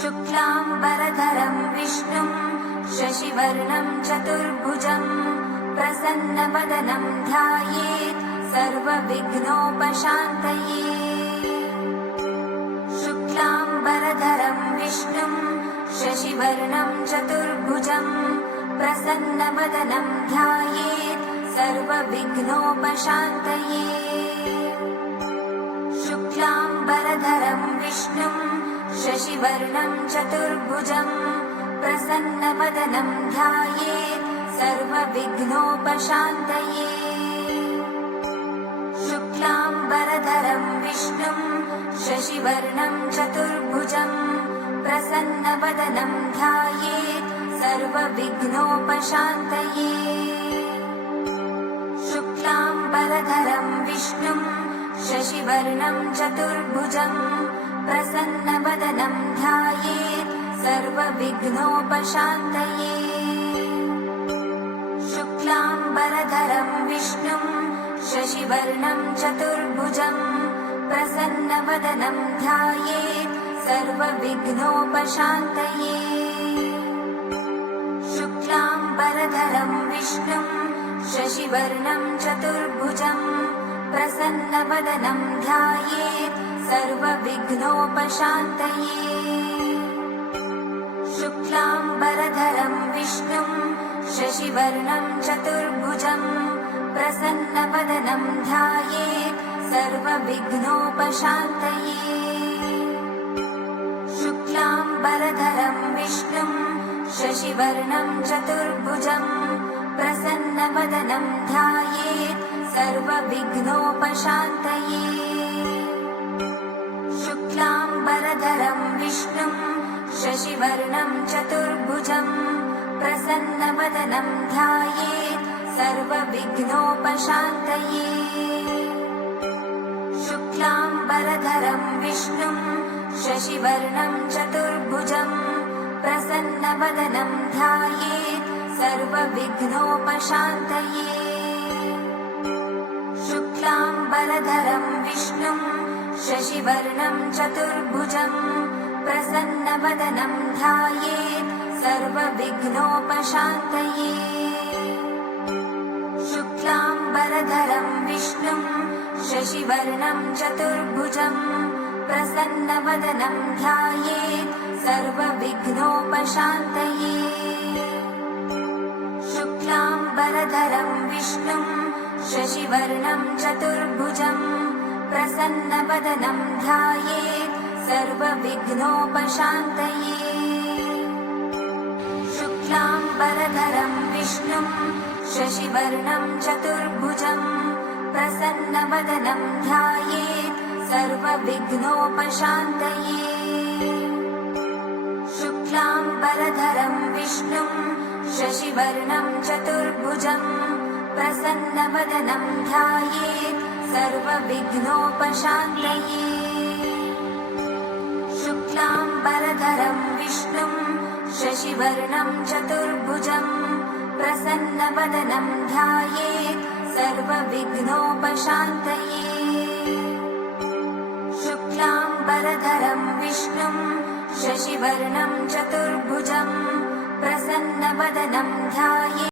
शुक्लाम्बरधरं विष्णुं शशिवर्णं चतुर्भुजं प्रसन्नवदनं ध्यायेत् सर्वविघ्नोपशान्तये। शुक्लाम्बरधरं विष्णुं शशिवर्णं चतुर्भुजं प्रसन्नवदनं ध्यायेत् सर्वविघ्नोपशान्तये। शुक्लाम्बरधरं विष्णुं शशिवर्णं चतुर्भुजं प्रसन्नवदनं ध्यायेत् सर्वविघ्नोपशान्तये। शुक्लाम्बरधरं विष्णुं शशिवर्णं चतुर्भुजं प्रसन्नवदनं ध्यायेत् सर्वविघ्नोपशान्तये। शुक्लाम्बरधरं विष्णुं शशिवर्णं चतुर्भुजं प्रसन्नवदनं ध्यायेत् सर्वविघ्नोपशान्तये। शुक्लाम्बरधरं विष्णुं शशिवर्णं चतुर्भुजं प्रसन्नवदनं ध्यायेत् सर्वविघ्नोपशान्तये। शुक्लाम्बरधरं विष्णुं शशिवर्णं चतुर्भुजं प्रसन्नवदनं ध्यायेत् सर्वविघ्नोपशान्तये। शुक्लाम्बरधरं विष्णुं शशिवर्णं चतुर्भुजं प्रसन्नवदनं ध्यायेत् सर्वविघ्नोपशान्तये। शुक्लाम्बरधरं विष्णुं शशिवर्णं चतुर्भुजं प्रसन्नवदनं ध्यायेत् सर्वविघ्नोपशान्तये। शुक्लाम्बरधरं विष्णुं शशिवर्णं चतुर्भुजं प्रसन्नवदनं ध्यायेत् सर्वविघ्नोपशान्तये। शुक्लाम्बरधरं विष्णुं शशिवर्णं चतुर्भुजं प्रसन्नवदनं ध्यायेत् सर्वविघ्नोपशान्तये। शुक्लाम्बरधरं विष्णुं शशिवर्णं चतुर्भुजं प्रसन्नवदनं ध्यायेत् सर्वविघ्नोपशान्तये। शुक्लाम्बरधरं विष्णुं शशिवर्णं चतुर्भुजं प्रसन्नवदनं ध्यायेत् सर्वविघ्नोपशान्तये। शुक्लाम्बरधरं विष्णुं शशिवर्णं चतुर्भुजं प्रसन्नवदनं ध्यायेत् सर्वविघ्नोपशान्तये। शुक्लाम्बरधरं विष्णुं शशिवर्णं चतुर्भुजं प्रसन्नवदनं ध्यायेत् सर्वविघ्नोपशान्तये। शुक्लाम्बरधरं विष्णुं शशिवर्णं चतुर्भुजं प्रसन्नवदनं ध्यायेत् सर्वविघ्नोपशान्तये। शुक्लाम्बरधरं विष्णुं शशिवर्णं चतुर्भुजं प्रसन्नवदनं ध्यायेत् सर्वविघ्नोपशान्तये। शुक्लाम्बरधरं विष्णुं शशिवर्णं चतुर्भुजं प्रसन्नवदनं ध्यायेत्